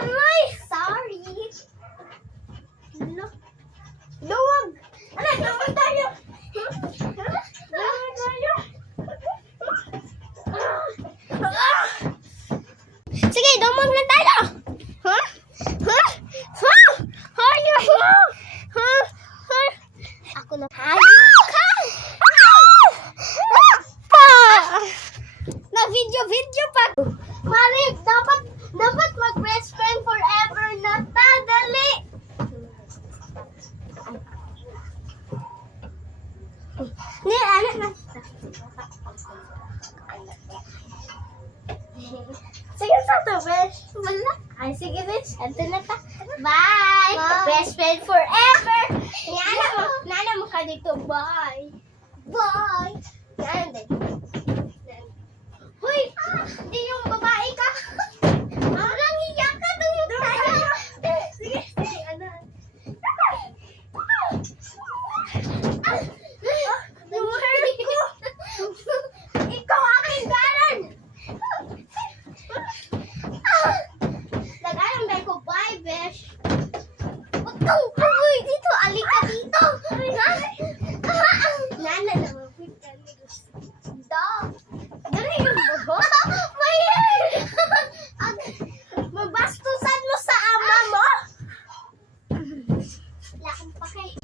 aray! Sorry. Luwag! Ano, luwag tayo! Luwag tayo! Sige, dumog na tayo! Ha? Ha? Ha? Hayop! Ha? Ha? Ako na. Hayop ka! Na-video pa! Mari, dapat mag-best friend forever na ta! Dali! Ni, anak na. Sige sa to, besh. Wala. Ay, sige, besh. Anto na ka. Bye! Best friend forever! Nana mo ka dito. Bye! Bye! Nana din. Hoy! Di yung babae ka. Parang iyak ka doon tayo. Sige, sige, anak. Lumahari ko! Ikaw aking garan! Nag-alam dahil ko, bye, besh! Huwag kang uy! Dito! Alika dito! Nana naman. Dali yung buho? May! Mabastusan mo sa ama mo? Wala akong pake.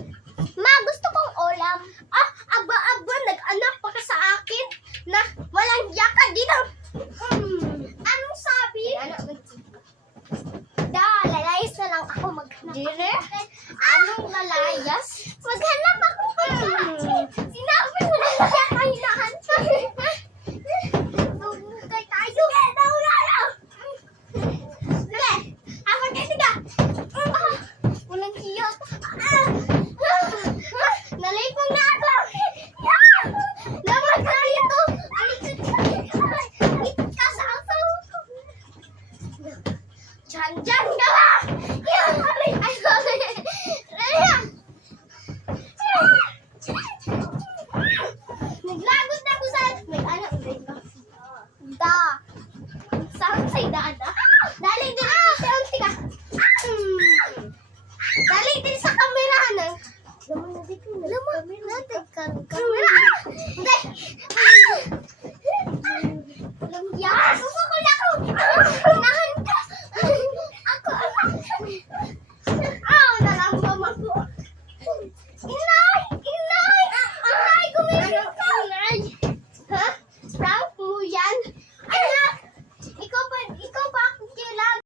Ma, gusto kong ulam. Aba, nag-anak pa ka sa akin na walang yaka dito. Anong sabi? Lalayas na lang ako maghanap. Dire? Anong lalayas? Maghanap ako pa. Sinabi mo na siya kahilahan. Tumugay tayo. Sige, nauna. Sige, apat kayo tiga. Walang siyot. Nalipong na ako! Naman ka ito! Ika sa asaw ko! Diyan ka ba? Ay,